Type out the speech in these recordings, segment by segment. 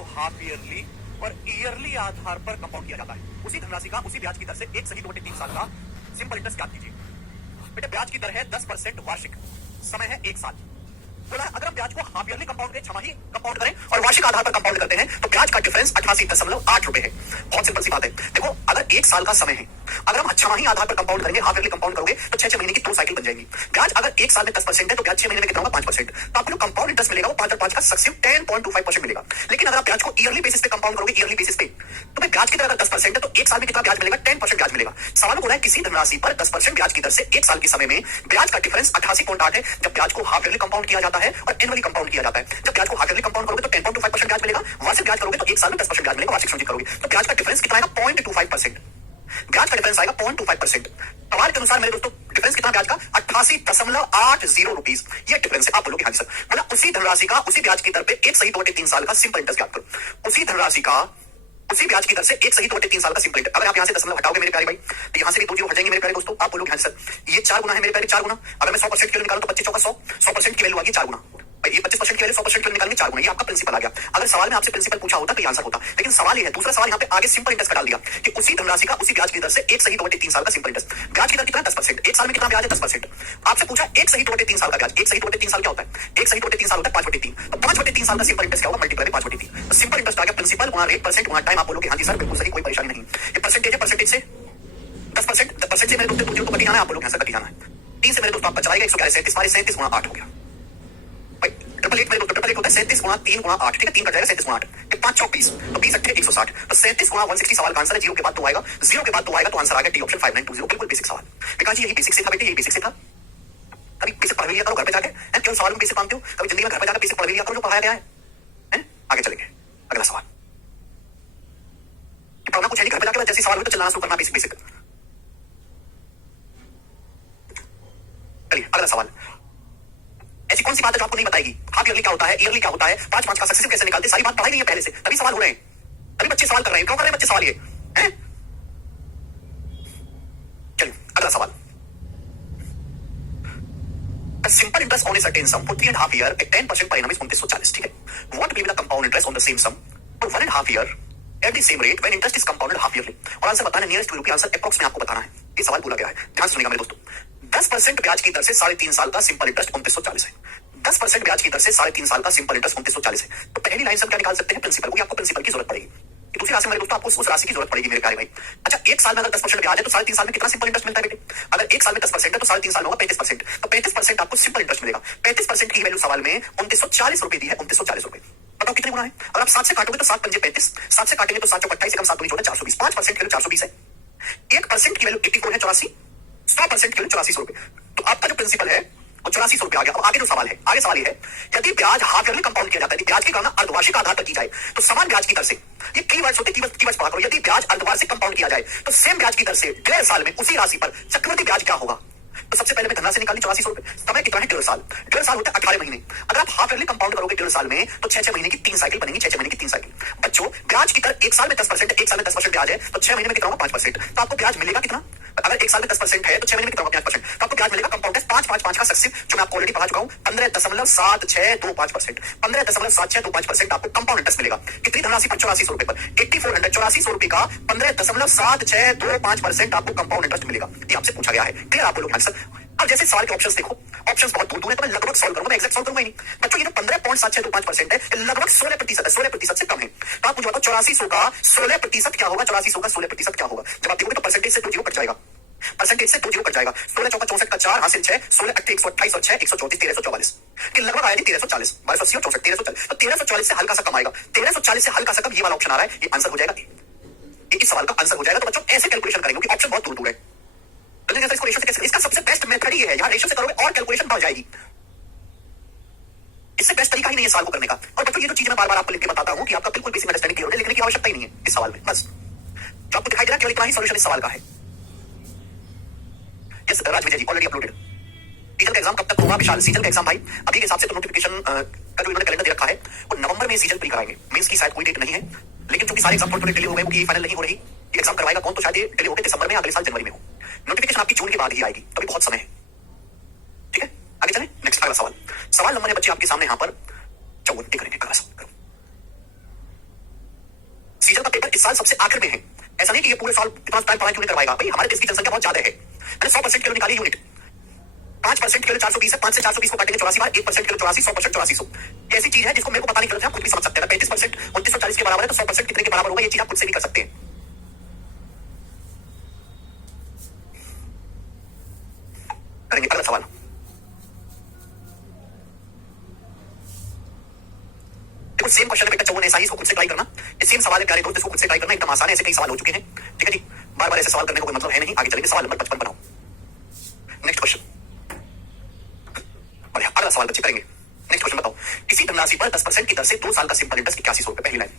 को half yearly और yearly आधार पर कंपाउंड किया जाता है। उसी धनराशि का उसी ब्याज की दर से 1 सही 2/3 साल का सिंपल इंटरेस्ट ज्ञात कीजिए। बेटे ब्याज की दर है 10% वार्षिक, समय है 1 साल। बोला अगर हम ब्याज को हाफ ईयरली कंपाउंड करें, छमाही कंपाउंड करें और वार्षिक आधार पर कंपाउंड करते हैं तो ब्याज का डिफरेंस 88.8 रुपए है। बहुत सिंपल सी बात है। देखो अगर 1 साल का समय है, अगर हम छमाही आधार पर कंपाउंड करेंगे, हाफ ईयरली कंपाउंड करोगे तो 6 महीने की 2 साइकिल बन जाएगी। ब्याज अगर 1 साल में 10% है तो ब्याज 6 महीने में कितना होगा 5%। तो आपको जो कंपाउंड इंटरेस्ट मिलेगा वो 5 और 5 का सक्सेसिव 10.25% मिलेगा। लेकिन अगर आप ब्याज को ईयरली बेसिस पे कंपाउंड करोगे, ईयरली बेसिस पे, तो ब्याज की दर अगर 10% है तो 1 साल में कितना ब्याज मिलेगा 10% ब्याज मिलेगा। सवाल बोला है किसी धनराशि पर 10% ब्याज की दर से 1 साल के समय में ब्याज का डिफरेंस 88.8 है। जब ब्याज को हाफ ईयरली कंपाउंड किया जाता है और एनुअली कंपाउंड किया जाता है। जब ब्याज को हाफ ईयरली कंपाउंड करोगे तो 10.25% ब्याज मिलेगा, वार्षिक ब्याज करोगे तो 1 साल में 10% ब्याज मिलेगा, वार्षिक संचित करोगे तो ब्याज का डिफरेंस कितना आएगा 0.25%। ब्याज का डिफरेंस आएगा 0.25%। सवाल के अनुसार मेरे दोस्तों डिफरेंस कितना ब्याज का 88.80 रुपीस, ये डिफरेंस है। आप बोलोगे हाँ जी सर। बोला उसी धनराशि का उसी ब्याज की दर पे 1 सही 2/3 साल का सिंपल इंटरेस्ट ज्ञात करो। उसी धनराशि का उसी ब्याज की दर से 1 सही 2/3 साल का सिंपल इंटरेस्ट। अगर आप यहां से दशमलव हटाओगे मेरे प्यारे भाई तो यहां से भी 2 जीरो हट जाएंगे मेरे प्यारे दोस्तों। आप बोलोगे हाँ सर ये 4 गुना है मेरे प्यारे, 4 गुना। अगर मैं 100% की वैल्यू निकालूं तो 25 चौका 100, 100% की वैल्यू आ गई 4 गुना। ये 25% की वैल्यू 100% की वैल्यू निकालेंगे 4 गुना, ये आपका प्रिंसिपल आ गया। अगर सवाल में आपसे प्रिंसिपल पूछा होता तो आंसर होता, लेकिन सवाल ये है दूसरा सवाल यहाँ पे आगे सिंपल इंटरेस्ट का डाल दिया कि उसी धनराशि का उसी ब्याज की दर से 1 सही 2/3 साल का सिंपल इंटरेस्ट। ब्याज की दर कितना 10%, 1 साल में कितना ब्याज है 10%। आपसे पूछा 1 सही 2/3 साल का ब्याज, 1 सही 2/3 साल क्या होता है 1 सही 2/3 साल होता है 5/3। तो 5/3 साल का सिंपल इंटरेस्ट क्या होगा मल्टीप्लाई 5/3। तो सिंपल इंटरेस्ट आ गया प्रिंसिपल गुणा रेट परसेंट गुणा टाइम। आप बोलोगे हाँ जी सर बिल्कुल सही, कोई परेशानी नहीं। ये परसेंटेज है, परसेंटेज से 10%, 10% से मेरे दोस्तों 2 जीरो को कटी जाना है। आप बोलोगे हाँ सर कटी जाना है। 3 से मेरे दोस्तों आपका चलाएगा 111 37 मारे 37 गुणा 8 हो गया। ट्रिपल एट मेरे दोस्तों ट्रिपल एट होता है 37 गुणा 3 गुणा 8, ठीक है 3 कट जाएगा 37 गुणा 8, 5 चौक 20, तो 20 अट्ठे 160, तो 37 गुणा 160 सवाल का आंसर है। जीरो के बाद 2 आएगा, जीरो के बाद 2 आएगा तो आंसर आ गया डी ऑप्शन 5920। बिल्कुल बेसिक सवाल। विकास जी यही बेसिक से था बेटे, यही बेसिक से था। कभी बेसिक पढ़ लिया करो घर पे जाके, क्यों सवाल में बेसिक मांगते हो? कभी जिंदगी में घर पे जाकर बेसिक पढ़ लिया करो जो पढ़ाया गया है। आगे चलेंगे अगला सवाल। पढ़ना कुछ है नहीं, घर पे जाकर जैसे सवाल हो तो चलाना शुरू करना बेसिक बेसिक। चलिए अगला सवाल। ऐसी कौन सी बात है जो आपको नहीं बताएगी? हाफ ईयरली क्या होता है, ईयरली क्या होता है, 5 का सक्सेसिव कैसे निकालते, सारी बात पढ़ाई गई है पहले से, तभी सवाल हो रहे हैं, तभी बच्चे सवाल कर रहे हैं। क्यों कर रहे हैं बच्चे सवाल ये हैं? चलिए अगला सवाल। Simple interest on a certain sum for 3.5 year at 10% per annum is 2940, ठीक है। What will be the compound interest on the same sum for 1.5 year at the same rate when interest is compounded half yearly. और answer बताना nearest to answer approx में आपको बताना है। ये सवाल बोला गया है, ध्यान से सुनिएगा मेरे दोस्तों। 10% ब्याज की दर से 3.5 साल का सिंपल इंटरेस्ट 2940 है। 10% ब्याज की दर से 3.5 साल का सिंपल इंटरेस्ट 2940 है। तो पहली लाइन से क्या निकाल सकते हैं प्रिंसिपल को, आपको प्रिंसिपल की जरूरत पड़ेगी। दूसरी राशि मेरे दोस्तों आपको उस राशि की जरूरत पड़ेगी मेरे प्यारे भाई। अच्छा 1 साल में अगर 10% ब्याज है तो 3.5 साल में कितना सिंपल इंटरेस्ट मिलता है बेटे? अगर 1 साल में 10% है तो 3.5 साल में होगा 35%, तो 35% आपको सिंपल इंटरेस्ट मिलेगा। 35% की वैल्यू सवाल में 2940 रुपए दी है, 2940 रुपए। बताओ कितने गुना है? अगर आप 7 से काटोगे तो 7 पंजे 35, 7 से काटेंगे तो 7 चौक 28 से कम 7 दूनी 420। 5% की वैल्यू 420 है, 1% की वैल्यू 84 है 84, 100% की वैल्यू 8400 रुपए। तो आपका जो प्रिंसिपल है वो 8400 रुपए आ गया। अब आगे जो सवाल है, आगे सवाल ये है यदि ब्याज हाफ ईयरली कंपाउंड किया जाता है, ब्याज की गणना अर्धवार्षिक आधार पर की जाए तो समान ब्याज की दर से, ये कीवर्ड्स होते हैं, कीवर्ड्स पढ़ा करो। यदि ब्याज अर्धवार्षिक कंपाउंड किया जाए तो सेम ब्याज की दर से 1.5 साल में उसी राशि पर चक्रवृद्धि ब्याज क्या होगा? तो सबसे पहले मैं धनराशि से निकाली 8400 रुपए। समय कितना है 1.5 साल, 1.5 साल होता है 18 महीने। अगर आप हाफ ईयरली कंपाउंड करोगे 1.5 साल में तो 6 महीने की 3 साइकिल बनेगी, 6 महीने की 3 साइकिल। बच्चों ब्याज की दर 1 साल में 10% है, 1 साल में 10% ब्याज है तो 6 महीने में कितना होगा 5%। तो आपको ब्याज मिलेगा कितना? अगर 1 साल में 10% है तो 6 महीने में कितना होगा 5%। तो आपको ब्याज मिलेगा कंपाउंड इंटरेस्ट 5 का सक्सेसिव, जो मैं आपको ऑलरेडी पढ़ा चुका हूं 15.7625%। 15.7625% आपको कंपाउंड इंटरेस्ट मिलेगा। कितनी धनराशि पर? 8400 रुपए पर। 8400 रुपए का 15.7625% आपको कंपाउंड इंटरेस्ट मिलेगा। ये आपसे पूछा गया है, क्लियर? आप बोलोगे आंसर। अब जैसे सवाल के ऑप्शंस देखो, ऑप्शंस बहुत दूर दूर है तो मैं लगभग सॉल्व करूंगा, मैं एग्जैक्ट सॉल्व करूंगा ही नहीं। बच्चों ये जो 15.7625% है लगभग 16% है, 16% से कम है। तो आप मुझे बताओ 8400 का 16% क्या होगा? 8400 का 16% क्या होगा? जब आप देखोगे तो परसेंटेज से 2 जीरो कट जाएगा, परसेंटेज से 2 जीरो कट जाएगा। 16 चौका 64 का 4 हासिल 6, 16 अट्ठे 128 और 6 134 1344 कि लगभग आएगी 1340, 1280 और 64 1340। तो 1340 से हल्का सा कम आएगा, 1340 से हल्का सा कम, ये वाला ऑप्शन आ रहा है, ये आंसर हो जाएगा, ये इस सवाल का आंसर हो जाएगा। तो बच्चों ऐसे कैलकुलेशन करेंगे क्योंकि ऑप्शन बहुत दूर दूर है। इसको रेशो से कैसे? इसका सबसे बेस्ट मेथड ये है, यहां रेशो से करोगे और कैलकुलेशन बढ़ जाएगी। इससे बेस्ट तरीका ही नहीं है सवाल को करने का। और बच्चों ये जो चीज मैं बार-बार आपको लिख के बताता हूं कि आपका बिल्कुल बेसिक अंडरस्टैंडिंग क्लियर हो, लिखने की आवश्यकता ही नहीं है इस सवाल में। बस जो आपको दिखाई दे रहा है केवल इतना ही सॉल्यूशन इस सवाल का है। यस राज Vijay ji already uploaded. Season का एग्जाम कब तक होगा विशाल? सीजन का एग्जाम भाई अभी के हिसाब से तो नोटिफिकेशन का जो इन्होंने कैलेंडर दे रखा है वो नवंबर में सीजन प्री कराएंगे। मींस की शायद कोई डेट नहीं है, लेकिन चूंकि सारे एग्जाम थोड़े डिले हो गए क्योंकि फाइनल नहीं हो रही, ये एग्जाम करवाएगा कौन? तो शायद ये डिले होकर दिसंबर में, अगले साल जनवरी में हो। नोटिफिकेशन आपकी जून के बाद ही आएगी, तभी बहुत समय है, ठीक है? आगे चलें, नेक्स्ट अगला सवाल। सवाल नंबर है बच्चे आपके सामने यहां पर 54 करेंगे। अगला सवाल इस साल सबसे आखिर में है। ऐसा नहीं कि ये पूरे साल इतना टाइम पढ़ाई क्यों नहीं करवाएगा, भाई हमारे देश की जनसंख्या बहुत ज्यादा है। मैंने 100% के लिए निकाली यूनिट, 5% के लिए 420 है, 5 से 420 को काटेंगे 84 बार, 1% के लिए 84, 100% 8400। ऐसी चीज है जिसको मेरे को पता नहीं चलता, आप खुद भी समझ सकते हैं। 35% 2940 के बराबर है तो 100% कितने के बराबर होगा, ये चीज आप खुद से भी कर सकते हैं। करेंगे अगला सवाल। देखो सेम क्वेश्चन है बेटा, 54 ऐसा ही, इसको खुद से ट्राई करना। ये सेम सवाल है प्यारे दोस्त, इसको खुद से ट्राई करना, एकदम आसान है, ऐसे कई सवाल हो चुके हैं। ठीक है जी, बार बार ऐसे सवाल करने को कोई मतलब है नहीं। आगे चलेंगे, सवाल नंबर 55 बनाओ। नेक्स्ट क्वेश्चन, बढ़िया, अगला सवाल बच्चे करेंगे। नेक्स्ट क्वेश्चन बताओ, किसी धनराशि पर 10% की दर से 2 साल का सिंपल इंटरेस्ट 8100 रुपए। पहली लाइन,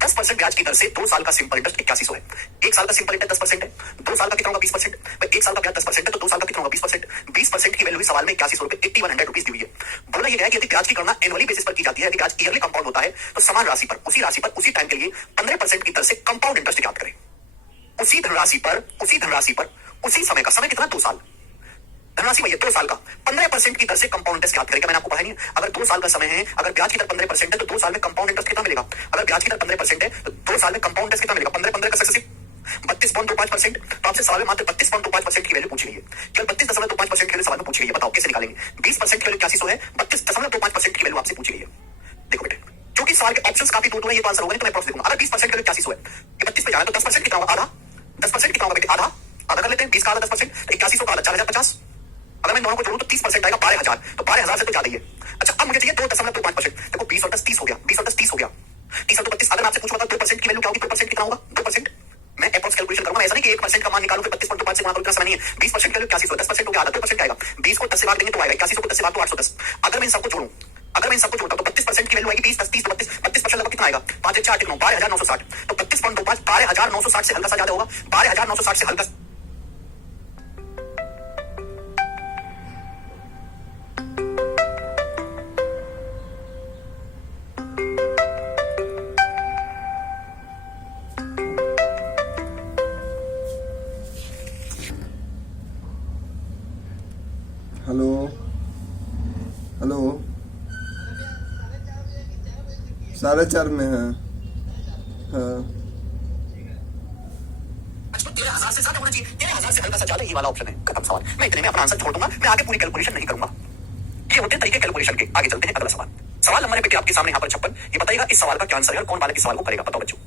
10% ब्याज की दर से 2 साल का सिंपल इंटरेस्ट 8100 है। 1 साल का सिंपल इंटरेस्ट 10% है, 2 साल का कितना होगा 20%। भाई 1 साल का ब्याज 10% है तो 2 साल का कितना होगा 20%। 20% की वैल्यू सवाल में 8100 रुपए, 8100 रुपीज दी हुई है। बोला यह है कि यदि ब्याज की गणना एनुअली बेसिस पर की जाती है, यदि ब्याज ईयरली कंपाउंड होता है तो समान राशि पर उसी राशि पर उसी टाइम के लिए 15% की दर से कंपाउंड इंटरेस्ट ज्ञात करें। उसी धनराशि पर उसी समय का, समय कितना 2 साल, धनराशि भैया 2 साल का 15% की दर से कंपाउंड इंटरेस्ट ज्ञात करेगा। मैंने आपको कहा नहीं, अगर 2 साल का समय है, अगर ब्याज की दर 15% है तो 2 साल में कंपाउंड इंटरेस्ट कितना मिलेगा। अगर ब्याज की दर 15% है तो 2 साल में कंपाउंड इंटरेस्ट कितना मिलेगा, 15 का सक्सेसिव 32.25%। तो आपसे सवाल में मात्र 32.25% की वैल्यू पूछी गई है, केवल 32.25% की वैल्यू सवाल में पूछी गई है। बताओ कैसे निकालेंगे। 20% की वैल्यू 8100 है, 32.25% की वैल्यू आपसे पूछी गई है। देखो बेटे, क्योंकि सवाल के ऑप्शंस काफी दूर है, ये तो आंसर होगा नहीं, तो मैं अप्रोक्स देखूंगा। अगर 20% की वैल्यू 8100 है, ये 32 पे जाना है तो 10% कितना होगा, आधा। 10% कितना होगा बेटे, आधा। आधा कर लेते हैं, 20 का आधा 10%, 8100 का आधा 4050। अगर मैं दोनों को जोड़ूं तो 30% आएगा 12000, तो 12000 से तो ज्यादा ही है। अच्छा अब मुझे चाहिए 2.5%। देखो 20 और 10 30 हो गया, 20 और 10 30 हो गया, 30 और 32। अगर मैं आपसे पूछूंगा 2% की वैल्यू क्या होगी, 2% कितना होगा, 2%। मैं अप्रोक्स कैलकुलेशन करूंगा, ऐसा नहीं कि 1% का मान निकालूं फिर 32.5 से गुणा करूं, इतना समय नहीं है। 20% की वैल्यू 8100, 10% हो गया आधा, 2% आएगा। 20 को 10 से भाग देंगे तो आएगा 8100 को 10 से भाग तो 810। अगर मैं इन सबको जोड़ूं, तो 32% की वैल्यू आएगी 20 10 30 32, 32% लगभग कितना आएगा, 5 4 9 12960। तो 32.25 12960 से हल्का सा ज्यादा होगा, 12960 से हल्का। हेलो हेलो, 4:30 में है। हाँ 13,000 से ज्यादा होना चाहिए, 13,000 से हल्का सा ज्यादा, ये वाला ऑप्शन है। खत्म सवाल, मैं इतने में अपना आंसर छोड़ दूंगा, मैं आगे पूरी कैलकुलेशन नहीं करूंगा। ये होते हैं तरीके कैलकुलेशन के। आगे चलते हैं, अगला सवाल। सवाल नंबर है बेटे आपके सामने यहाँ पर 56। ये बताइएगा इस सवाल का क्या आंसर है और कौन बालक इस सवाल को करेगा। बताओ बच्चों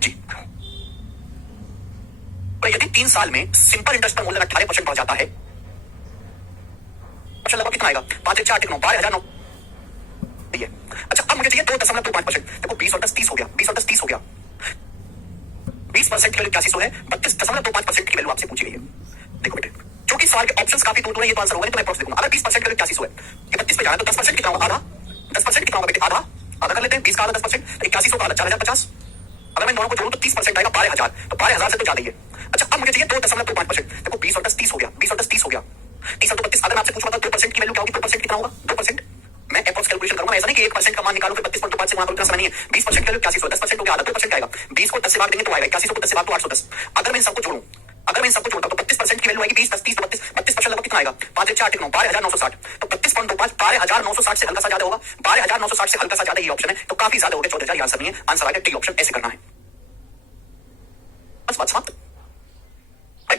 जी। तो यदि 3 साल में सिंपल इंटरेस्ट पर मूल्य 18% बढ़ जाता है, अच्छा लगभग कितना आएगा, 5 4 9 12009। अच्छा अब मुझे चाहिए 2.25%। देखो 20 और 10 30 हो गया, 20 और 10 30 हो गया। 20% की वैल्यू 8100 है, 32.25% की वैल्यू आपसे पूछी गई है। देखो बेटे, क्योंकि सवाल के ऑप्शंस काफी दूर है, ये तो आंसर होगा नहीं, तो मैं अप्रोक्स देखूंगा। अगर 20% की वैल्यू 8100 है, ये 32 पे जाना है तो 10% कितना होगा, आधा। 10% कितना होगा बेटे, आधा। आधा कर लेते हैं, 20 का आधा 10%, तो 8100 का आधा 4050। अगर मैं दोनों को जोड़ूं तो 30% आएगा 12000, तो 12000 से तो ज्यादा ही है। अच्छा अब मुझे चाहिए 2.25%। देखो 20 और 10 30 हो गया, 20 और 10 30 हो गया, 30 और 32। अगर मैं आपसे पूछूंगा 2% की वैल्यू क्या होगी, 2% कितना होगा, 2%। मैं अप्रोक्स कैलकुलेशन करूंगा, ऐसा नहीं कि 1% का मान निकालूं फिर 32.5 से गुणा करूं, इतना समय नहीं है। 20% की वैल्यू 8100, 10% हो गया आधा, 2% आएगा। 20 को 10 से भाग देंगे तो आएगा 8100 को 10 से भाग तो 810। अगर मैं इन सबको जोड़ूं, तो 32% की वैल्यू आएगी 20 10 30 32% लगभग कितना आएगा, 5 4 9 12960। तो 32.25 12960 से हल्का सा ज्यादा होगा, 12960 से हल्का सा ज्यादा, ये ऑप्शन है। तो काफी ज्यादा हो गया 14000, ये आंसर नहीं है। आंसर आ गया डी ऑप्शन, ऐसे करना है। बस बात समाप्त।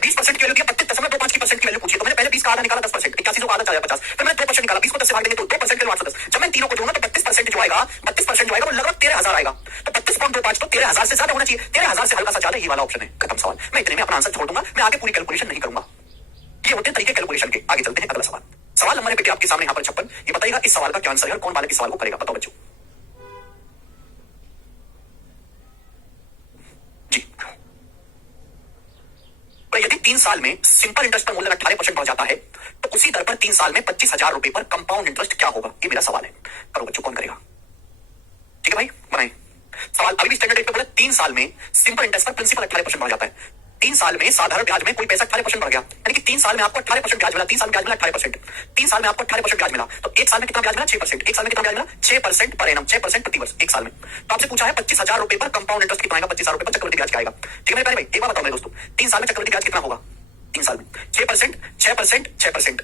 20% की वैल्यू दिया, 32.25% की वैल्यू पूछी, तो मैंने पहले 20 का आधा निकाला 10%, 8100 का आधा 4050, फिर मैंने 2% निकाला, 20 को 10 से भाग देंगे तो 2% के लिए 810। जब मैं तीनों को जोड़ूंगा तो 32% जो आएगा, 32% जो आएगा वो लगभग 13000 आएगा। तो 32.25 तो 13000 से ज्यादा होना चाहिए, 13000 से हल्का सा ज्यादा, ये वाला ऑप्शन है। खत्म सवाल, मैं इतने में अपना आंसर छोड़ दूंगा, मैं आगे पूरी कैलकुलेशन नहीं करूंगा। ये होते हैं तरीके कैलकुलेशन के। आगे चलते हैं, अगला सवाल। सवाल नंबर है बेटे आपके सामने यहाँ पर 56। ये बताइएगा इस सवाल का क्या आंसर है और कौन बालक इस सवाल को करेगा। बताओ बच्चों जी। तो यदि 3 साल में सिंपल इंटरेस्ट पर मूल्य 18% बढ़ जाता है तो उसी दर पर 3 साल में 25,000 रुपए पर कंपाउंड इंटरेस्ट क्या होगा, ये मेरा सवाल है। करो बच्चों, कौन करेगा। ठीक है भाई, बनाए सवाल। अभी भी स्टैंडर्ड रेट पे बोला 3 साल में सिंपल इंटरेस्ट पर प्रिंसिपल 18% बढ़ जाता है। 3 साल में साधारण ब्याज में कोई पैसा 18% बढ़ गया, यानी कि 3 साल में आपको 18% ब्याज मिला। 3 साल में ब्याज मिला 18%, 3 साल में आपको 18% ब्याज मिला, तो 1 साल में कितना ब्याज मिला, 6%। 1 साल में कितना ब्याज मिला, 6% पर एनम, 6% प्रति वर्ष 1 साल में। तो आपसे पूछा है 25,000 रुपए पर कंपाउंड इंटरेस्ट कितना आएगा, 25,000 रुपए पर चक्रवृद्धि ब्याज क्या आएगा। ठीक है मेरे प्यारे भाई, एक बात बताओ मेरे दोस्तों, 3 साल में चक्रवृद्धि ब्याज कितना होगा, 3 साल में 6%, 6%, 6%।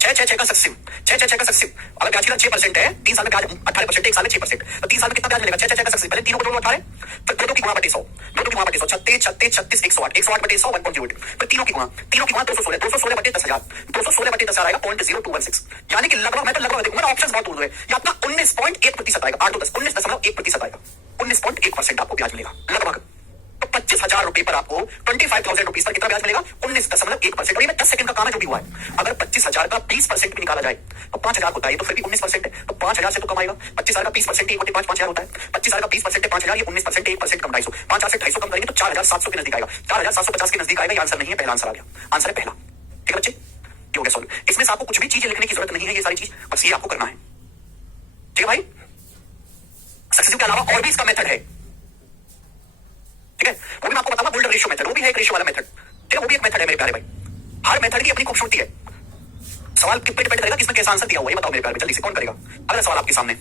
6 का सक्सेसिव, 6 का सक्सेसिव। अगर ब्याज की दर 6% है, 3 साल में ब्याज 18%, 1 साल में 6%, तो 3 साल में कितना ब्याज मिलेगा? 6 का सक्सेसिव। पहले तीनों को जोड़ो 18, फिर 2 की गुणा बटे 100, 2 की गुणा बटे 100, 36, 36, 36, 108, 108 बटे 100, 1.08, फिर तीनों की गुणा 216, 216 बटे 10,000, 216 बटे 10,000 आएगा 0.0216, यानी कि लगभग, मैं तो लगभग देखूंगा, ऑप्शन बहुत दूर है, ये आपका 19.1% आएगा, 8 तो 10, 19.1% आएगा, 19.1% आपको ब्याज मिलेगा लगभग। तो 25,000 रुपए पर आपको 25,000 रुपीज पर कितना ब्याज मिलेगा? 19.1%। और ये 10 सेकंड का काम है जो भी हुआ है। अगर 25,000 का 20% भी निकाला जाए तो 5,000 होता है, तो फिर भी 19% है, तो 5,000 से तो कमाएगा। 25,000 का 20% 1/5 5,000 होता है। 25,000 का 20% है 5,000, ये 19% 1% कम 250, 5,000 से 250 कम करेंगे तो 4,700 के नजदीक आएगा, 4,750 के नजदीक आएगा। ये आंसर नहीं है, पहला आंसर आ गया, आंसर है पहला। ठीक है बच्चे, ये हो गया सॉल्व। इसमें से आपको कुछ भी चीजें लिखने की जरूरत नहीं है, ये सारी चीज बस ये आपको करना है। ठीक है भाई, सक्सेसिव के अलावा और भी इसका मेथड है, ठीक है, वो भी मैं आपको बताऊंगा। गोल्डन रेशियो मेथड, वो भी है एक रेशियो वाला मेथड, ठीक है, वो भी एक मेथड है मेरे प्यारे भाई। हर मेथड की अपनी खूबसूरती है। सवाल किस पे डिपेंड करेगा, किसमें कैसा आंसर दिया हुआ है, ये बताओ मेरे प्यारे भाई, जल्दी से कौन करेगा? अगला सवाल आपके सामने,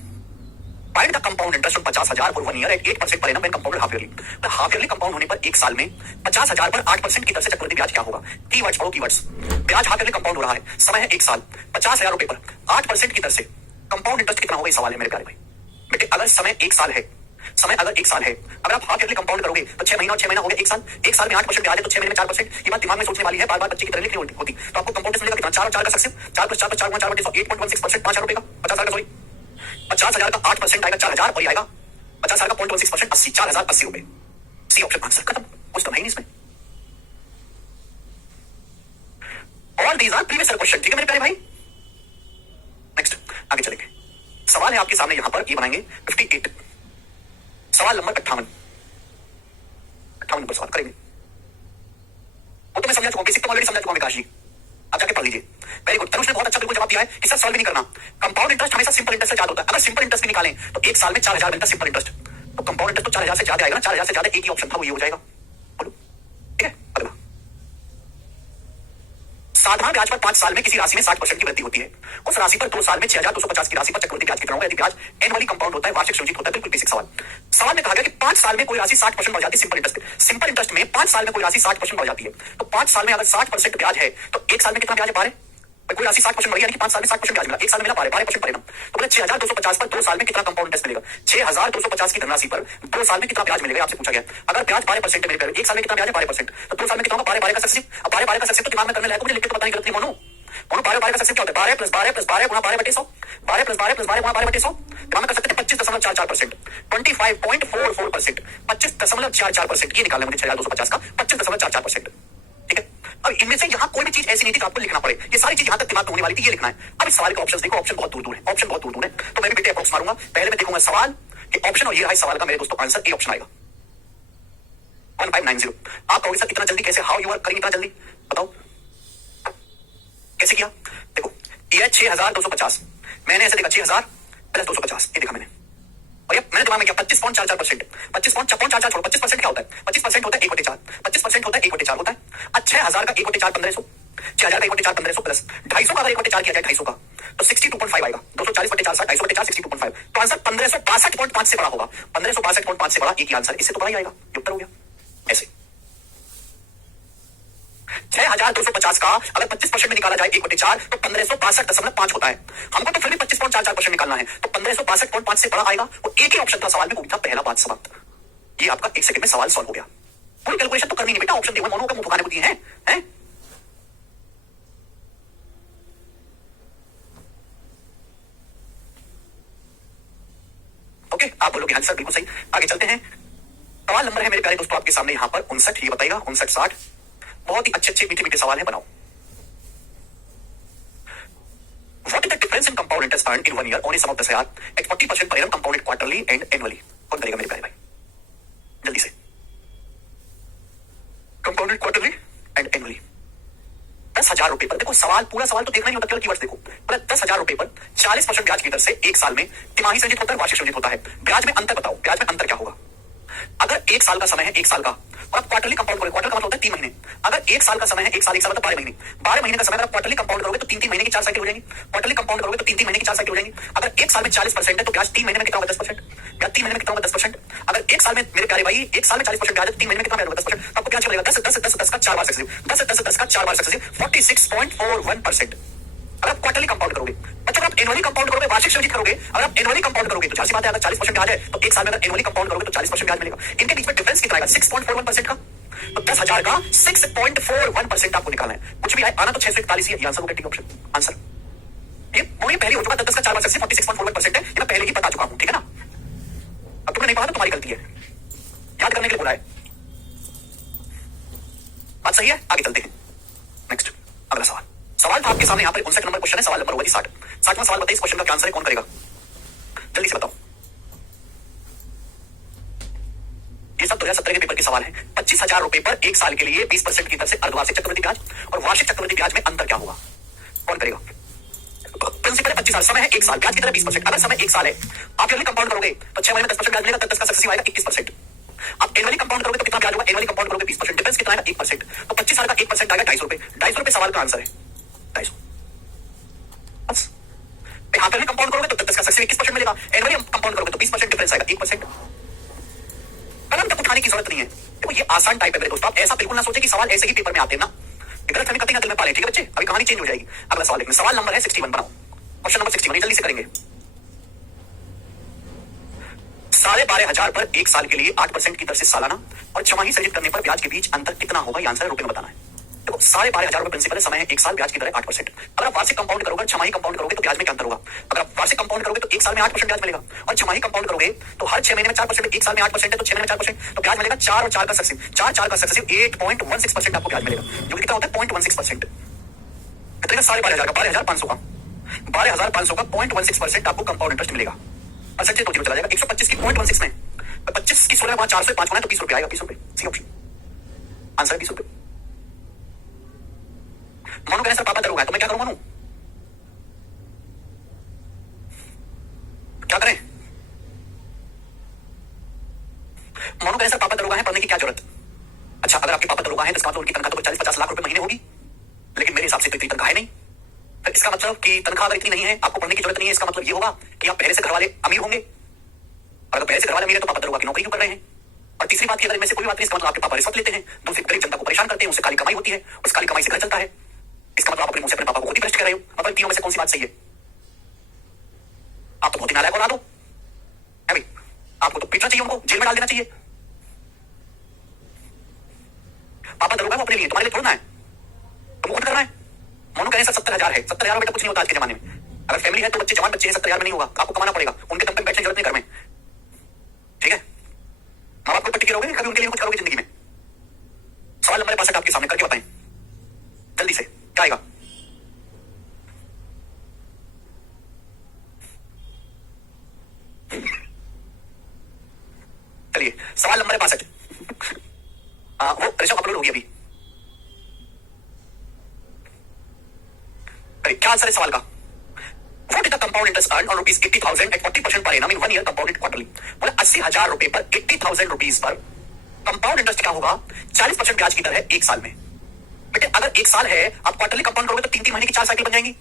find the compound interest on 50,000 for 1 year at 8% per annum when compounded half yearly. तो हाफ ईयरली कंपाउंड होने पर एक साल में 50,000 पर 8% की दर से चक्रवृद्धि ब्याज क्या होगा? कीवर्ड्स पढ़ो, कीवर्ड्स। ब्याज हाफ ईयरली कंपाउंड हो रहा है, समय है 1 साल, 50,000 रुपए पर 8% की दर से कंपाउंड इंटरेस्ट कितना होगा, ये सवाल है मेरे प्यारे भाई। बेटे अगर समय 1 साल है, समय अगर 1 साल है, अगर आप हाफ ईयरली कंपाउंड करोगे तो 6 महीना और 6 महीना हो गया 1 साल, 1 साल में 8% ब्याज है तो 6 महीने में 4%। ये बात दिमाग में सोचने वाली है, बार बार बच्चे की तरह लिखनी होती। तो आपको कंपाउंड मिलेगा कितना? 4 और 4 का सक्सेसिव, 4 प्लस 4 प्लस 4 4 बटे 100, 8.16%, 5,000 रुपए का, 50,000 का, सॉरी 50,000 का 8% आएगा 4,000, और ये आएगा 50,000 का 0.16%, 80, 4,080 रुपए। सी ऑप्शन आंसर खत्म, कुछ तो है ही नहीं इसमें। All these our previous question, ठीक है मेरे प्यारे भाई। नेक्स्ट आगे चलेंगे, सवाल है आपके सामने यहां पर, ये बनाएंगे 58, सवाल नंबर 58 नंबर सवाल करेंगे। वो तो मैं समझा चुका हूं, बेसिक तो ऑलरेडी समझा चुका हूं विकास जी, आप जाके पढ़ लीजिए। वेरी गुड, तनुष ने बहुत अच्छा बिल्कुल जवाब दिया है कि सर सॉल्व भी नहीं करना, कंपाउंड इंटरेस्ट हमेशा सिंपल इंटरेस्ट से ज्यादा होता है। अगर सिंपल इंटरेस्ट भी निकालें तो 1 साल में 4,000 बनता सिंपल इंटरेस्ट, तो कंपाउंड इंटरेस्ट तो 4,000 से ज्यादा आएगा ना, 4,000 से ज्यादा एक ही ऑप्शन था, वो ये हो जाएगा। बोलो, ठीक है। अगला, साधारण ब्याज पर 5 साल में किसी राशि में 60% की वृद्धि होती है, उस राशि पर 2 साल में 6,250 की राशि पर चक्रवृद्धि ब्याज कितना होगा? यदि ब्याज एनुअली कंपाउंड होता है, वार्षिक संचित होता है। बिल्कुल बेसिक सवाल। सवाल में कहा गया कि 5 साल में कोई राशि 60% बढ़ जाती है सिंपल इंटरेस्ट। सिंपल इंटरेस्ट में 5 साल में कोई राशि 60% बढ़ जाती है, तो 5 साल में अगर 60% ब्याज है तो 1 साल में कितना ब्याज है? 12। कोई राशि 60% बढ़ी, यानी कि 5 साल में 60% ब्याज मिला, 1 साल में मिला 12% परिणाम। तो बोले 6,250 पर 2 साल में कितना कंपाउंड इंटरेस्ट मिलेगा? 6,250 की धनराशि पर 2 साल में कितना ब्याज मिलेगा, आपसे पूछा गया। अगर ब्याज 12% है मेरे प्यारे, 1 साल में कितना ब्याज है? 12%, तो 2 साल में कितना होगा? 12 का सक्सेसिव। अब 12 का सक्सेसिव तो दिमाग में करने लायक, मुझे लिख के तो पता नहीं, गलत नहीं मानो। 12 का सक्सेसिव क्या होता है? 12 प्लस 12 प्लस 12 गुणा 12 बटे 100, 12 प्लस 12 प्लस 12 गुणा 12 बटे 100, दिमाग में कर सकते हैं 25.44%, 25.44%, 25.44%, ये निकालना मुझे 6,250 का 25.44%। ठीक है, अब इनमें से यहाँ कोई भी चीज ऐसी नहीं थी कि आपको लिखना पड़े, ये सारी चीज यहाँ तक दिमाग में होने वाली थी, ये लिखना है। अब इस सवाल के ऑप्शन देखो, ऑप्शन बहुत दूर दूर है, ऑप्शन बहुत दूर दूर है, तो मैं भी बेटे अप्रोक्स मारूंगा। पहले मैं देखूंगा सवाल के ऑप्शन, और ये रहा सवाल का मेरे दोस्तों आंसर, ए ऑप्शन आएगा 1590। आप कहोगे सर इतना जल्दी कैसे, हाउ यू आर करेंगे इतना जल्दी, बताओ कैसे किया? देखो ये 6,250, मैंने ऐसे देखा 6,000 प्लस 250, ये देखा मैंने, और ये मैंने दिमाग में किया 25.44%, 25.44 छोड़ो, 25% क्या होता है? 25% होता है 1/4, 25% होता है 1/4 होता है। अच्छा 6,000 का 1/4 1500, 6,000 का 1/4 1500 प्लस 250 का अगर 1/4 किया जाए 250 का तो 62.5 आएगा, 240/4 250/4 62.5, तो आंसर 1562.5 से बड़ा होगा, 1562.5 से बड़ा एक ही आंसर, इससे तो बड़ा ही आएगा, ये उत्तर हो गया। ऐसे 6,250 का अगर 25% में निकाला जाए 1/4 तो 1562.5 होता है। हमको तो फिर भी 25.44% निकालना है, तो 1562.5 से बड़ा आएगा, वो एक ही ऑप्शन था सवाल में, वो भी था पहला, बात समाप्त। ये आपका 1 सेकंड में सवाल सॉल्व हो गया। पूरी कैलकुलेशन तो करनी नहीं बेटा, ऑप्शन देखो, मनो का मुंह फुकाने को दिए हैं। ओके, आप बोलोगे आंसर बिल्कुल सही। आगे चलते हैं, सवाल नंबर है मेरे प्यारे दोस्तों आपके सामने यहां पर 59, ये बताइएगा 59 60, बहुत ही अच्छे मीठे मीठे सवाल है, बनाओ। What is the difference in compound interest earned in 1 year on a sum of 10,000 at 40% per annum compounded quarterly and annually? कौन करेगा मेरे प्यारे भाई, जल्दी से। कंपाउंडेड क्वार्टरली एंड एनुअली, 10,000 रुपए पर, देखो सवाल पूरा सवाल तो देखना नहीं होता, केवल कीवर्ड्स देखो। मतलब 10,000 रुपए पर 40% ब्याज की दर से 1 साल में तिमाही संचित होता है, वार्षिक संचित होता है। ब्याज में अंतर बताओ, ब्याज में अंतर क्या होगा? अगर 1 साल का समय है, 1 साल का, और आप क्वार्टरली कंपाउंड करोगे, क्वार्टर का मतलब होता है 3 महीने। अगर 1 साल का समय है, 1 साल मतलब 12 महीने, 12 महीने का समय अगर आप क्वार्टरली कंपाउंड करोगे तो 3-3 महीने की 4 साइकिल हो जाएंगी। क्वार्टरली कंपाउंड करोगे तो 3-3 महीने की 4 साइकिल हो जाएंगी। अगर 1 साल में 40% है तो ब्याज 3 महीने में कितना होगा? 10%। ब्याज 3 महीने में कितना होगा? 10%। अगर 1 साल में मेरे प्यारे भाई 1 साल में 40% ब्याज है तो 3 महीने में कितना ब्याज होगा? 10%। आपको ब्याज मिलेगा 10 10 10 10 का 4 बार सक्सेसिव, 10 10 10 का 4 बार सक्सेसिव, 46.41%। अगर आप क्वार्टरली कंपाउंड करोगे, बच्चों अगर आप एनुअली कंपाउंड करोगे, वार्षिक सृजित करोगे, अगर आप एनुअली कंपाउंड करोगे तो जाहिर सी बात है अगर 40% ब्याज है तो एक साल में अगर एनुअली कंपाउंड करोगे तो 40% ब्याज मिलेगा। इनके बीच में डिफरेंस कितना आएगा? 6.41% का। तो 10,000 का 6.41% आपको निकालना है। कुछ भी आए, आना तो 641 ही है। आंसर होगा टिक ऑप्शन आंसर। ये पहले हो चुका, 10 का 4 बार 46.41% है, ये मैं पहले ही बता चुका हूं, ठीक है ना। अब तुमने नहीं पढ़ा तो तुम्हारी गलती है, याद करने के लिए बोला है। बात सही है, आगे चलते हैं। नेक्स्ट अगला सवाल। सवाल था आपके सामने यहाँ पर 59 नंबर क्वेश्चन है, सवाल नंबर होगा 60। 60वां सवाल बताइए, इस क्वेश्चन का क्या आंसर है, कौन करेगा? जल्दी से बताओ। ये सब 2017 के पेपर के सवाल है। 25,000 रुपए पर एक साल के लिए 20% की दर से अर्धवार्षिक चक्रवृद्धि ब्याज और वार्षिक चक्रवृद्धि ब्याज में अंतर क्या होगा? कौन करेगा? प्रिंसिपल है 25,000, समय है एक साल, ब्याज की दर 20%। अगर समय एक साल है, आप एनुअली कंपाउंड करोगे तो 6 महीने में 10% ब्याज मिलेगा, 10 का सक्सेसिव आएगा 21%। आप एनुअली कंपाउंड करोगे तो कितना ब्याज होगा? एनुअली कंपाउंड करोगे 20%, डिफरेंस कितना आएगा? 1%। तो 25 साल का 1% आएगा 250 रुपए। 250 रुपए सवाल का आंसर है, 250। बस हाफ एनुअली कंपाउंड करोगे तो 10 का सक्सेसिव 21% मिलेगा, एनुअली कंपाउंड करोगे तो 20%, डिफरेंस आएगा 1%। कलम तक उठाने की जरूरत नहीं है। देखो ये आसान टाइप है मेरे दोस्तों, आप ऐसा बिल्कुल ना सोचे कि सवाल ऐसे ही पेपर में आते हैं ना। गलत फहमी कतई ना दिल में पाले, ठीक है बच्चे। अभी कहानी चेंज हो जाएगी। अगला सवाल देखिए, सवाल नंबर है 61, बनाओ क्वेश्चन नंबर 61, जल्दी से करेंगे। 12,500 पर एक साल के लिए 8% की दर से सालाना और छमाही सृजित करने पर ब्याज के बीच अंतर कितना होगा? ये आंसर रुपए में बताना है। देखो 12,500 रुपए प्रिंसिपल है, समय है एक साल, ब्याज की दर है 8%। अगर आप वार्षिक कंपाउंड करोगे, छमाही कंपाउंड करोगे तो ब्याज में क्या अंतर होगा? अगर आप वार्षिक कंपाउंड करोगे तो एक साल में 8% ब्याज मिलेगा और छमाही कंपाउंड करोगे तो हर 6 महीने में 4%, एक साल में 8% है तो 6 महीने में 4%, तो ब्याज मिलेगा 4 और 4 का सक्सेसिव, 4 का सक्सेसिव 8.16% आपको ब्याज मिलेगा, जो कितना होता है 0.16%। कितने का? 12,500 का 12,500 का 12,500 का 0.16% आपको कंपाउंड इंटरेस्ट मिलेगा। परसेंटेज तो जीरो चला जाएगा। 125 की 0.16 में 25 की 16 वहां 400 5 होना है तो 20 रुपए आएगा, 20 रुपए सी ऑप्शन आंसर है 20 रुपए। मनु कह सर पापा दर होगा तो मैं क्या करूं? मनु क्या करें? मनु कह सर पापा दरोगा है, पढ़ने की क्या जरूरत? अच्छा अगर आपके पापा दरोगा है तो इसका मतलब उनकी तनख्वाह तो 40-50 लाख रुपए महीने होगी, लेकिन मेरे हिसाब से तो इतनी तनख्वाह है नहीं। फिर इसका मतलब कि तनख्वाह अगर इतनी नहीं है, आपको पढ़ने की जरूरत नहीं है, इसका मतलब ये होगा कि आप पहले से घर वाले अमीर होंगे। अगर पहले से घर वाले अमीर है तो पापा दरोगा की नौकरी क्यों कर रहे हैं? और तीसरी बात की अगर इनमें से कोई बात नहीं, इसका मतलब आपके पापा रिश्वत लेते हैं, दूसरी गरीब जनता को परेशान करते हैं, उससे काली कमाई होती है, उस काली कमाई से घर चलता है। इसका मतलब आप अपने मुंह से अपने पापा को खुद ही भ्रष्ट कर रहे हो। मतलब तीनों में से कौन सी बात सही है? आप तो बहुत ही नालायक बना दो है भाई, आपको तो पीटना चाहिए, उनको जेल में डाल देना चाहिए। पापा दरोगा वो अपने लिए, तुम्हारे लिए थोड़ा है, तुमको खुद करना है। मोनू कहें सर 70,000 है, 70,000 बेटा कुछ नहीं होता आज के जमाने में। अगर फैमिली है तो बच्चे जवान बच्चे हैं, 70,000 में नहीं होगा, आपको कमाना पड़ेगा, उनके दम पे बैठने की जरूरत नहीं घर में, ठीक है। माँ बाप को पट्टी करोगे, कभी उनके लिए कुछ करोगे जिंदगी में? सवाल नंबर 62 आपके सामने, करके बताएं जल्दी से, क्या आएगा? चलिए सवाल नंबर 62 वो ऋषभ अपलोड होगी अभी। क्या आंसर है सवाल का? What is the compound interest earned on rupees 80,000 at 40% per annum in 1 year compounded quarterly? बोला 80,000 रुपए पर 80,000 रुपीज पर कंपाउंड इंटरेस्ट क्या होगा? 40% ब्याज की दर है एक साल में। बेटे अगर एक साल है, आप क्वार्टरली कंपाउंड करोगे तो 3-3 महीने की 4 साइकिल बन जाएंगी।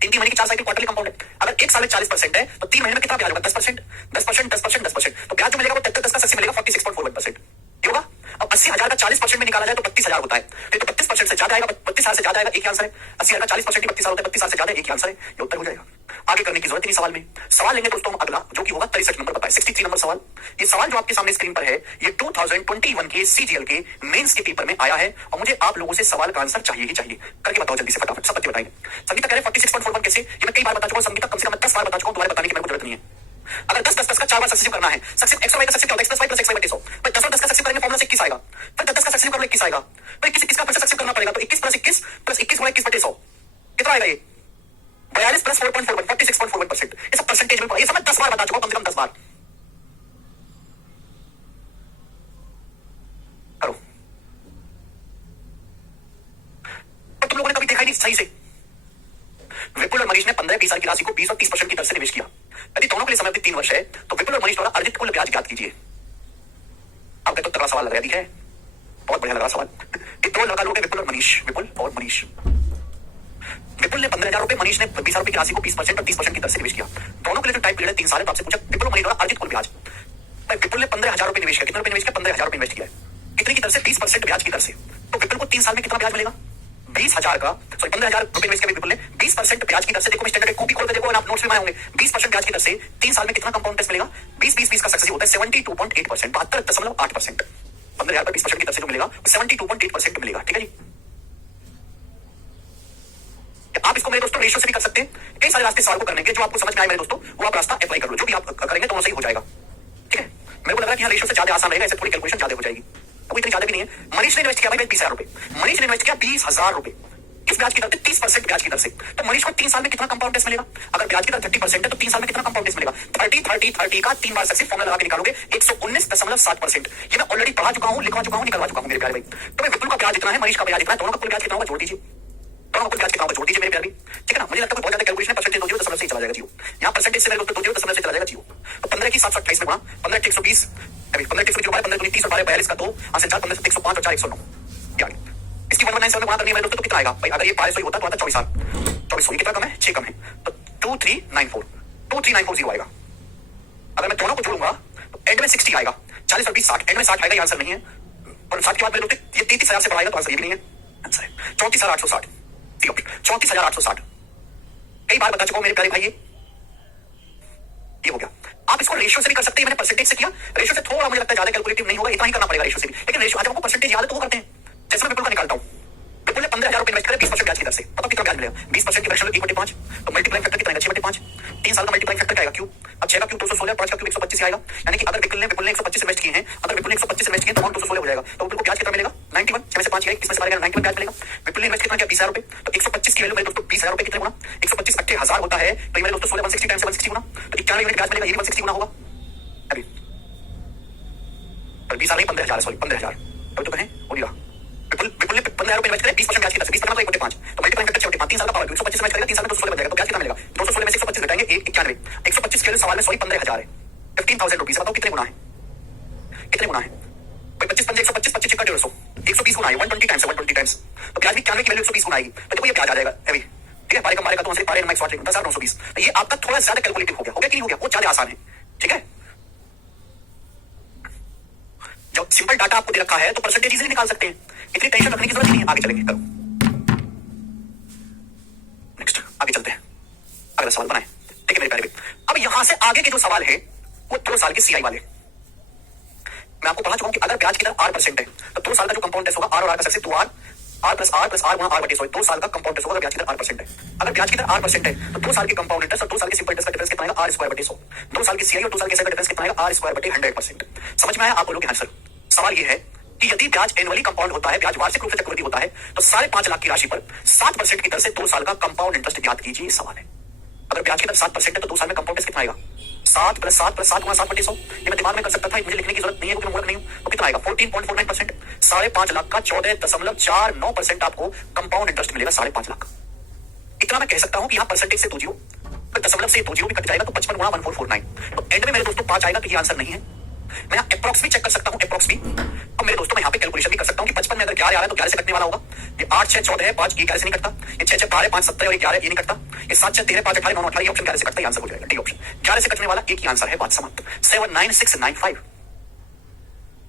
3-3 महीने की 4 साइकिल क्वार्टरली कंपाउंड है। अगर एक साल में 40% है तो 3 महीने में कितना ब्याज होगा? 10%, 10%, 10%, 10%। तो ब्याज जो मिलेगा वो 10 का सक्सेस मिलेगा 46.41%। ये होगा। अब 80,000 का 40% में निकाला जाए तो 32,000 होता है, तो 32% से ज्यादा आएगा, 32 से ज्यादा आएगा, एक ही आंसर है। 80,000 का 40% 32 होता है, 32 से ज्यादा एक ही आंसर है, ये उत्तर हो जाएगा। आगे करने की जरूरत नहीं सवाल में। सवाल लेंगे दोस्तों अगला, जो कि होगा 63 नंबर, बताए 63 नंबर सवाल। ये सवाल जो आपके सामने स्क्रीन पर है, ये 2021 के सीजीएल के मेंस के पेपर में आया है और मुझे आप लोगों से सवाल का आंसर चाहिए ही चाहिए। करके बताओ जल्दी से, फटाफट सब बच्चे बताएंगे। संगीता कह रहे 46.41 कैसे? ये मैं कई बार बता चुका हूं, संगीता कम से कम 10 बार बता चुका हूं, तुम्हारे बताने की मेरे को जरूरत नहीं है। अगर 10 का 4 बार सक्सेसिव करना है, सक्सेसिव x और y का सक्सेसिव क्या होता है? x + y + x y / 100। भाई 10 और 10 का सक्सेसिव करेंगे, फॉर्मूला से 21 आएगा। फिर 10 का सक्सेसिव करोगे 21 आएगा। फिर 21 का फिर सक्सेसिव करना पड़ेगा, तो 21 + 21 + 21 × 21/100 कितना आएगा? ये 42 + 4.41 46.41%। ये सब परसेंटेज में पड़ा, ये सब मैं 10 बार बता चुका हूं, कम से कम 10 बार। करो। और तुम लोगों ने कभी देखा ही नहीं सही से। विपुल और मनीष ने 15-20 की राशि को 20 और 30% की दर से निवेश किया। यदि दोनों के लिए समय अवधि 3 वर्ष है तो विपुल और मनीष द्वारा अर्जित कुल ब्याज ज्ञात कीजिए। अब देखो तगड़ा सवाल लग रहा है, बहुत बढ़िया लग रहा सवाल। ये दो लड़का लोग हैं, विपुल और मनीष, विपुल और मनीष। विपुल ने 15,000 रुपए, मनीष ने 20 रुपए की राशि को 20% और 30% की दर से निवेश किया। दोनों के लिए जो टाइम पीरियड है 3 साल है, तो आपसे पूछा विपुल और मनीष द्वारा अर्जित कुल ब्याज। भाई विपुल ने 15,000 रुपए निवेश किया, कितने रुपए निवेश किया? 15,000 रुपए इन्वेस्ट किया है। कितने की दर से? 30% ब्याज की दर से। तो विपुल को 3 साल में कितना ब्याज मिलेगा? 20,000 का, सॉरी 15,000 रुपए इन्वेस्ट किया विपुल ने, 20% ब्याज की दर से, देखो मैं स्टैंडर्ड कॉपी खोल के देखो, आप नोट्स में आए होंगे, 20% ब्याज की दर से 3 साल में कितना कंपाउंड इंटरेस्ट मिलेगा? 20 का सक्सेसिव होता है 72.8%, 72.8%। 15,000 पर 20% की दर से जो मिलेगा 72.8% मिलेगा। ठीक है जी। आप इसको मेरे दोस्तों रेशियो से भी कर सकते हैं। कई सारे रास्ते सवाल को करने के, जो आपको समझ में आए मेरे दोस्तों वो आप रास्ता अप्लाई कर लो, जो भी आप करेंगे तो सही हो जाएगा। ठीक है, मेरे को लग रहा है कि रेशियो से ज्यादा आसान रहेगा, ऐसे थोड़ी कैलकुलेशन ज्यादा हो जाएगी, तो इतनी ज्यादा भी नहीं है। मनीष ने इन्वेस्ट किया भाई 20,000 रुपए, मनीष ने इन्वेस्ट किया 20,000 रुपए, किस ब्याज की दर से? 30% ब्याज की दर से। तो मनीष को 3 साल में कितना कंपाउंड इंटरेस्ट मिलेगा? अगर ब्याज की दर 30% है तो 3 साल में कितना कंपाउंड इंटरेस्ट मिलेगा? 30 का 3 बार सक्सेस फॉर्मूला लगा के निकालोगे 119.7%। ये मैं ऑलरेडी पढ़ा चुका हूं, लिखवा चुका हूं, निकलवा चुका हूं मेरे प्यारे भाई। तो मैं विपुल का ब्याज इतना है, मनीष का ब्याज इतना है, दोनों का कुल ब्याज कितना होगा जोड़ दीजिए, दोनों का कुल ब्याज कितना होगा जोड़ दीजिए मेरे प्यारे भाई। ठीक है ना, मुझे लगता है बहुत ज्यादा कैलकुलेशन परसेंटेज 2.0 से चला जाएगा जीरो, यहाँ परसेंटेज से मेरे दोस्तों 2.0 से चला जाएगा जीरो। तो 15 की 728 में गुणा 15 के 120, 15 के 120 15 30 और 42 का 2 8 4 15 105 और 4 109। इसकी 1197 में गुणा करनी है मेरे दोस्तों तो कितना आएगा भाई? अगर ये 1200 होता तो आता 2400, कितना कम है? 6 कम है, तो 2394 आएगा। अगर मैं दोनों को जोड़ूंगा तो एंड में 60 आएगा, 40 और 20 60, एंड में 60 आएगा, ये आंसर नहीं है। और 60 के बाद मेरे दोस्तों ये 33,000 से बढ़ाएगा तो आंसर ये भी नहीं है, आंसर है 34,860। 34,860 कई बार बता चुका हूं मेरे प्यारे भाई, ये हो गया। आप इसको रेशियो से भी कर सकते हैं, मैंने परसेंटेज से किया, रेशियो से थोड़ा मुझे लगता है ज्यादा कैलकुलेटिव नहीं होगा, इतना ही करना पड़ेगा रेशियो से भी। लेकिन रेशियो आज आपको परसेंटेज याद है तो वो करते हैं, जैसे मैं विपुल का निकालता हूं, विपुल ने 15,000 रुपए इन्वेस्ट करे 20% ब्याज की दर से, पता कितना ब्याज मिलेगा? 20% की फ्रैक्शन 1/5, तो मल्टीप्लाइंग फैक्टर कितना आएगा? 6/5। 3 साल का मल्टीप्लाइंग फैक्टर क्या आएगा? क्यूब। अब 6 का क्यूब 216, 5 का क्यूब 125 आएगा, यानी कि अगर विपुल ने 125 इन्वेस्ट किए हैं, अगर विपुल ने 125 इन्वेस्ट किए तो अमाउंट 216 हो जाएगा, तो विपुल को ब्याज कितना मिलेगा? 91, 6 में से 5 गए, इसमें से 91 ब्याज मिलेगा। विपुल ने इन्वेस्ट कितना किया? 20,000 रुपए, तो 125 की वैल्यू मेरे दोस्तों 20,000 रुपए कितने गुना? 125 80,000 होता है, तो ये मेरे दोस्तों 16 160 टाइम्स 160 गुना, तो 91 यूनिट ब्याज मिलेगा, ये भी 160 गुना होगा। अभी 20,000 नहीं 15,000, सॉरी 15,000, अभी तो कहें हो नहीं रहा। विपुल ने 15,000 रुपए इन्वेस्ट करे 20% ब्याज की दर से, 20% मतलब 1/5, तो मल्टीप्लाइंग फैक्टर 6/5, 3 साल का पावर 125 इन्वेस्ट करेगा, 3 साल में 216 बन जाएगा, तो ब्याज कितना मिलेगा? 216 में से 125 घटाएंगे 91, 125 के सवाल में सॉरी 15,000 है, 15,000 रुपीज, बताओ कितने गुना है? कितने गुना है भाई? 25 पंजे 125, 25 का 150, 120 गुना है, 120 टाइम्स, 120 टाइम्स, तो ब्याज भी 91 की वैल्यू 120 गुना आएगी, तो देखो ये ब्याज आ जाएगा अभी। ठीक है, पारे कम मारेगा तो उनसे पारे माइक्स वाट 10,920, तो ये आपका थोड़ा ज्यादा कैलकुलेटिव हो गया कि नहीं हो गया? वो ज्यादा आसान है। ठीक है, जब सिंपल डाटा आपको दे रखा है तो परसेंटेज इजीली निकाल सकते हैं, इतनी टेंशन रखने की जरूरत नहीं है। आगे चलेंगे, करो नेक्स्ट, आगे चलते हैं, अगला सवाल बनाए। ठीक है मेरे प्यारे, अब यहां से आगे के जो सवाल है वो 2 साल के सीआई वाले। मैं आपको पढ़ा चुका हूं कि अगर ब्याज की दर 8% है तो 2 साल का जो कंपाउंड इंटरेस्ट होगा, आर और आर का सक्सेस 2 आर प्लस आर गुणा आर बटे 100, 2 साल का कंपाउंड इंटरेस्ट होगा अगर ब्याज की दर 8% है। अगर ब्याज की दर 8% है तो 2 साल के कंपाउंड इंटरेस्ट और 2 साल के सिंपल इंटरेस्ट का डिफरेंस कितना आएगा? आर स्क्वायर बटे 100। 2 साल की सीआई और 2 साल के एसआई का डिफरेंस कितना आएगा? आर स्क्वायर बटे 100%। समझ में आया आप लोगों के आंसर? सवाल ये है कि यदि ब्याज एनुअली कंपाउंड होता है, ब्याज वार्षिक रूप से चक्रवृद्धि होता है, तो 5.5 लाख की राशि पर 7% की दर से 2 साल का कंपाउंड इंटरेस्ट ज्ञात कीजिए। सवाल है, अगर ब्याज की दर 7% है तो 2 साल में कंपाउंड इंटरेस्ट कितना आएगा? 7 + 7 + 7 गुणा 7 बटे 100। ये मैं दिमाग में कर सकता था, मुझे लिखने की जरूरत नहीं है क्योंकि मैं मूर्ख नहीं हूं। तो कितना आएगा? 14.49%। 5.5 लाख का 14.49% आपको कंपाउंड इंटरेस्ट मिलेगा। 5.5 लाख, इतना मैं कह सकता हूं कि यहाँ परसेंटेज से 2 जीरो, दशमलव से 2 जीरो भी कट जाएगा तो 55 गुणा 1449, तो एंड में मेरे दोस्तों 5 आएगा, तो ये आंसर नहीं है। मैं यहाँ अप्रॉक्स भी चेक कर सकता हूँ, अप्रॉक्स भी। अब मेरे दोस्तों मैं यहाँ पे कैलकुलेशन भी कर सकता हूँ कि 55 में अगर 11 आ रहा है तो 11 से कटने वाला होगा। ये 8 6 14 है, 5 ये 11 से नहीं कटता। ये 6 6 12 5 17 और 11 ये नहीं कटता। ये 7 6 13 5 18 9 18 ये ऑप्शन 11 से कटता है, आंसर हो जाएगा डी ऑप्शन। 11 से कटने वाला एक ही आंसर है, बात समाप्त। 79695।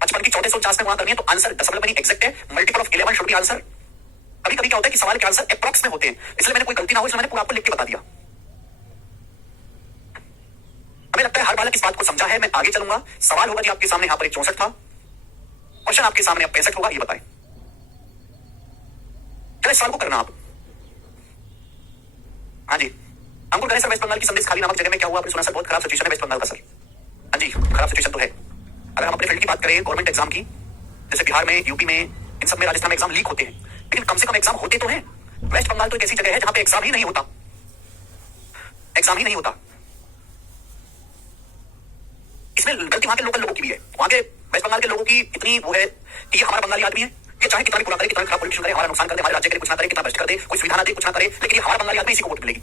55 की 1450 में गुणा करनी है तो आंसर दशमलव नहीं एग्जैक्ट है, multiple of 11 should be answer. कभी कभी क्या होता है कि सवाल के आंसर अप्रॉक्स में होते हैं, इसलिए मैंने कोई गलती ना हो इसलिए मैंने पूरा आपको लिख के बता दिया। हमें लगता है हर बालक इस बात को समझा है। मैं आगे चलूंगा, सवाल होगा जी आपके सामने, यहां पर 64 था, क्वेश्चन आपके सामने अब 65 होगा, ये बताएं क्या इस सवाल को करना आप? हाँ जी, अंकुर करें सर, वेस्ट बंगाल की संदेश खाली नामक जगह में क्या हुआ? आपने सुना सर, बहुत खराब सिचुएशन है वेस्ट बंगाल का सर। हाँ जी, खराब सिचुएशन तो है। अगर हम अपने फील्ड की बात करें गवर्नमेंट एग्जाम की, जैसे बिहार में, यूपी में, इन सब में, राजस्थान में एग्जाम लीक होते हैं, लेकिन कम से कम एग्जाम होते तो हैं। वेस्ट बंगाल तो एक ऐसी जगह है जहां पे एग्जाम ही नहीं होता, एग्जाम ही नहीं होता। इसमें गलती वहां के लोकल लोगों की भी है। वहां के वेस्ट बंगाल के लोगों की इतनी वो है कि ये हमारा बंगाली आदमी है, ये चाहे कितना भी बुरा करे, कितना खराब पॉलिटिशियन करे, हमारा नुकसान करे, हमारे राज्य के लिए कुछ ना करे, कितना भ्रष्ट कर दे, कोई सुविधा ना दे, कुछ ना करे, लेकिन ये हमारा बंगाली आदमी, इसी को वोट मिलेगी।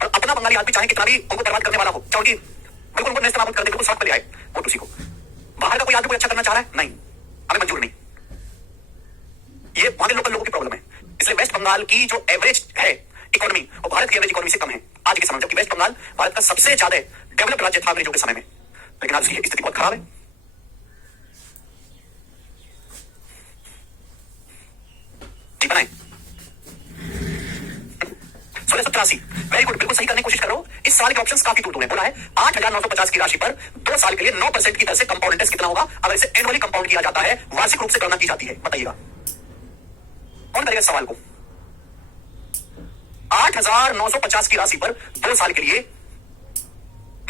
और अपना बंगाली आदमी चाहे कितना भी उनको बर्बाद करने वाला हो, चाहे उनकी बिल्कुल उनको नेस्त नाबूद कर दे, बिल्कुल साथ पे ले आए, वोट उसी को। बाहर का कोई आदमी कोई अच्छा करना चाह रहा है, नहीं, हमें मंजूर नहीं। ये वहां के लोकल लोगों की प्रॉब्लम है। इसलिए वेस्ट बंगाल की जो एवरेज है इकोनॉमी, वो भारत की एवरेज इकोनॉमी से कम है आज के समय, जबकि वेस्ट बंगाल भारत का सबसे ज्यादा डेवलप राज्य था अंग्रेजों के समय में, लेकिन आज उसकी स्थिति बहुत खराब है। जी बनाए 1683। वेरी गुड, बिल्कुल सही करने की कोशिश कर रहे हो। इस साल के ऑप्शंस काफी दूर दूर है। बोला है 8,950 की राशि पर 2 साल के लिए 9% की दर से कंपाउंड इंटरेस्ट कितना होगा अगर इसे एनुअली कंपाउंड किया जाता है, वार्षिक रूप से गणना की जाती है? बताइएगा कौन करेगा इस सवाल को। 8,950 की राशि पर 2 साल के लिए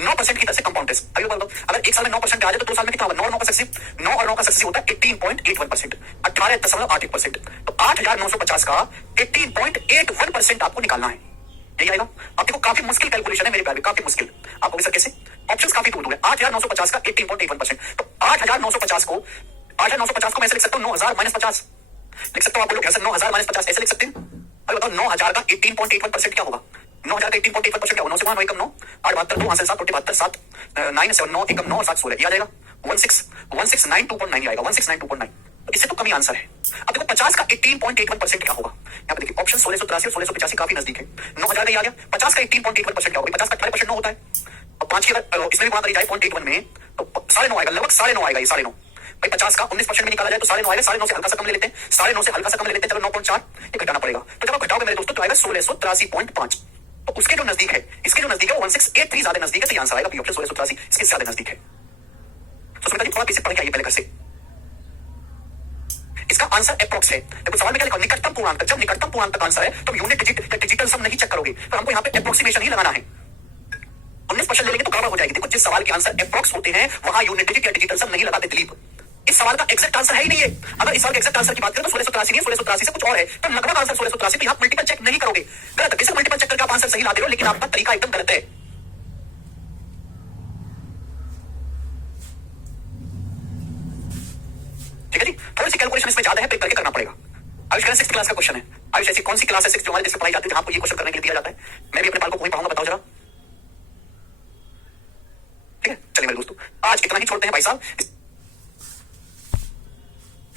9% की दर से कंपाउंड इंटरेस्ट। अभी बोल दो, अगर एक साल में 9% आ जाए तो 2 साल में कितना होगा? 9 और 9 का सक्सेसिव, 9 और 9 का सक्सेसिव होता है 18.81%, 18.81%। तो 8,950 का 18.81% आपको निकालना है, यही आएगा। अब देखो काफी मुश्किल कैलकुलेशन है मेरे प्यारे, काफी मुश्किल। आपको सर कैसे, ऑप्शंस काफी दूर दूर है। 8,950 का 18.81%, तो 8,950 को मैं ऐसे लिख सकता हूँ 9,000 माइनस 50 लिख सकता हूँ। आप लोग कैसे 9,000 माइनस 50 ऐसे लिख सकते हैं? अरे बताओ 9,000 का 18.81% क्या होगा? 9,000 का 18.81% क्या होगा? 9 से 1 एकम 9, 8 72, 2 हासिल 7, 72 7, 9 7 9 एकम 9 और 7 16, ये आ जाएगा 1692.9 आएगा, 1692.9। तो इससे तो कमी आंसर है। अब देखो 50 का 18.81% क्या होगा? यहाँ पे देखिए ऑप्शन 1683 और 1685 काफी नजदीक है। 9,000 का आ गया, 50 का 18.81% क्या होगा? 50 का 18% 9 होता है, और 5 की अगर इसमें भी गुणा करी जाए 0.81 में तो 9.5 आएगा, लगभग 9.5 आएगा। ये 9.5 भाई 50 का 19% में निकाला जाए तो 9.5 आएगा। 9.5 से हल्का सा कम ले लेते हैं, 9.5 से हल्का सा कम ले लेते हैं, चलो 9.4 ये घटाना पड़ेगा। तो जब आप घटाओगे मेरे दोस्तों तो आएगा 1683.5। तो उसके जो नजदीक है, इसके जो नजदीक है वो 1683 ज्यादा नजदीक है, तो आंसर आएगा बी ऑप्शन 1683 इसके ज्यादा नजदीक है। तो सुमिता जी थोड़ा बेसिक पढ़ के आइए पहले घर से। इसका आंसर अप्रोक्स है। देखो सवाल में क्या लिखा, निकटतम पूर्णांक। जब निकटतम पूर्णांक तक आंसर है तो यूनिट डिजिट या डिजिटल सम नहीं चेक करोगे, तो हमको यहाँ पे अप्रोक्सीमेशन ही लगाना है। 19% ले लेंगे तो गड़बड़ हो जाएगी। देखो जिस सवाल के आंसर अप्रोक्स होते हैं वहां यूनिट डिजिट या डिजिटल सम नहीं लगाते दिलीप। इस सवाल का एग्जैक्ट आंसर है ही नहीं है। अगर इस सवाल के एग्जैक्ट आंसर की बात करें तो 1683 नहीं, 1683 से कुछ और है, तो लगभग आंसर 1683, तो यहाँ मल्टीपल चेक नहीं करोगे। गलत, बेशक मल्टीपल चेक करके आप आंसर सही लाते हो, लेकिन आपका तरीका एकदम गलत है। ठीक है जी, थोड़ी सी कैलकुलेशन इसमें ज्यादा है, पे करके करना पड़ेगा। आयुष करें 6th क्लास का क्वेश्चन है। आयुष ऐसी कौन सी क्लास है 6th जो हमारे जिससे पढ़ाई जाती है जहां आपको ये क्वेश्चन करने के लिए दिया जाता है? मैं भी अपने बाल को वहीं पढ़ाऊंगा, बताओ जरा। ठीक है चलिए मेरे दोस्तों आज इतना ही छोड़ते हैं भाई साहब।